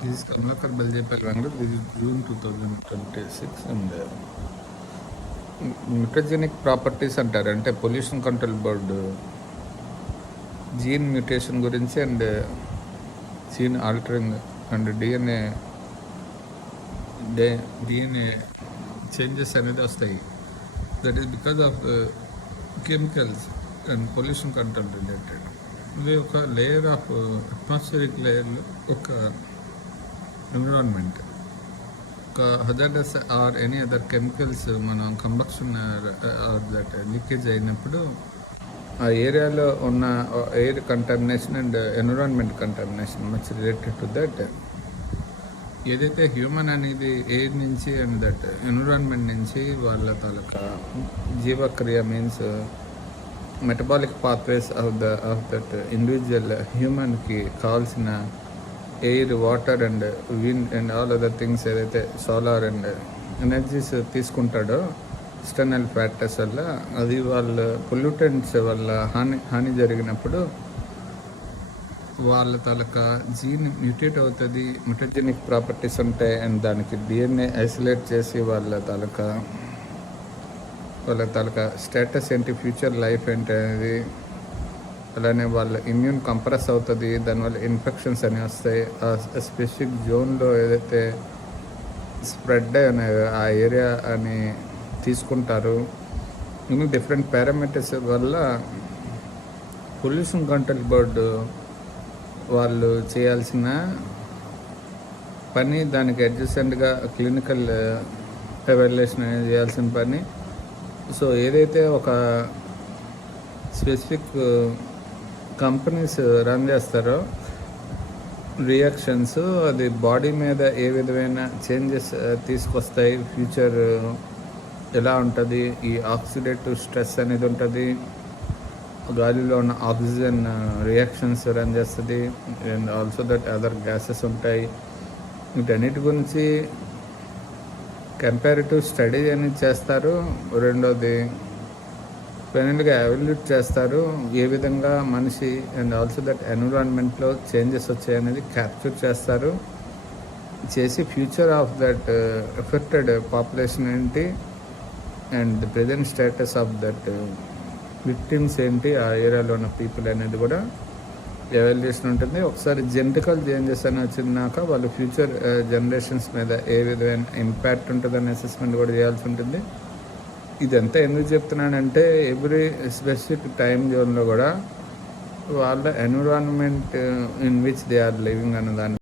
This is Kamlakar Baljapal Bangalore. This is June 2026 and mutagenic properties అంటారు. అంటే pollution control board gene mutation గురించి and gene altering and DNA changes అనేది వస్తాయి. That is because of chemicals and pollution control related. ఇది ఒక layer of atmospheric లేయర్లో ఒక environment ఒక hazardous or any other chemicals మనం కంబక్షన్ ఆర్ దట్ లీకేజ్ అయినప్పుడు ఆ ఏరియాలో ఉన్న air contamination and environment contamination much related to that. ఏదైతే హ్యూమన్ అనేది ఎయిర్ నుంచి అండ్ దట్ ఎన్విరాన్మెంట్ నుంచి వాళ్ళ తాలూకా జీవక్రియ means metabolic pathways of that individual హ్యూమన్కి కావాల్సిన air, water and wind and all other things ఏదైతే సోలార్ అండ్ ఎనర్జీస్ తీసుకుంటాడో ఎక్స్టర్నల్ ఫ్యాక్టర్స్ వల్ల అది వాళ్ళ పొల్యూటెంట్స్ వల్ల హాని జరిగినప్పుడు వాళ్ళ తాలూకా జీన్ మ్యూటేట్ అవుతుంది. మ్యూటోజెనిక్ ప్రాపర్టీస్ ఉంటాయి అండ్ దానికి డిఎన్ఏ ఐసోలేట్ చేసి వాళ్ళ తాలూకా స్టేటస్ ఏంటి, ఫ్యూచర్ లైఫ్ ఏంటి అనేది, అలానే వాళ్ళ ఇమ్యూన్ కంప్రెస్ అవుతుంది. దానివల్ల ఇన్ఫెక్షన్స్ అనేవి వస్తాయి. ఆ స్పెసిఫిక్ జోన్లో ఏదైతే స్ప్రెడ్ అయ్యాయో ఆ ఏరియా అని తీసుకుంటారు. ఇంకా డిఫరెంట్ పారామీటర్స్ వల్ల పొల్యూషన్ కంట్రోల్ బోర్డు వాళ్ళు చేయాల్సిన పని, దానికి అడ్జసెంట్గా క్లినికల్ ఎవాల్యుయేషన్ అనేది చేయాల్సిన పని. సో ఏదైతే ఒక స్పెసిఫిక్ కంపెనీస్ రన్ చేస్తారో రియాక్షన్స్ అది బాడీ మీద ఏ విధమైన చేంజెస్ తీసుకొస్తాయి, ఫ్యూచర్ ఎలా ఉంటుంది, ఈ ఆక్సిడేటివ్ స్ట్రెస్ అనేది ఉంటుంది, గాలిలో ఉన్న ఆక్సిజన్ రియాక్షన్స్ రన్ చేస్తుంది and also that other gases ఉంటాయి. వీటన్నిటి గురించి కంపారిటివ్ స్టడీ అనేది చేస్తారు. రెండోది ఫైనల్గా ఎవాల్యుయేట్ చేస్తారు, ఏ విధంగా మనిషి అండ్ ఆల్సో దట్ ఎన్విరాన్మెంట్లో చేంజెస్ వచ్చాయనేది క్యాప్చర్ చేస్తారు. చేసి future of that affected population ఏంటి and the present status of that victims ఏంటి, ఆ ఏరియాలో ఉన్న పీపుల్ అనేది కూడా ఎవాల్యుయేషన్ ఉంటుంది. ఒకసారి జెనెటికల్ చేంజెస్ అని వచ్చినాక వాళ్ళు ఫ్యూచర్ జనరేషన్స్ మీద ఏ విధమైన ఇంపాక్ట్ ఉంటుందని అసెస్మెంట్ కూడా చేయాల్సి ఉంటుంది. ఇదంతా ఎందుకు చెప్తున్నానంటే ఎవ్రీ స్పెసిఫిక్ టైం జోన్లో కూడా వాళ్ళ environment in which they are living అన్న దాన్ని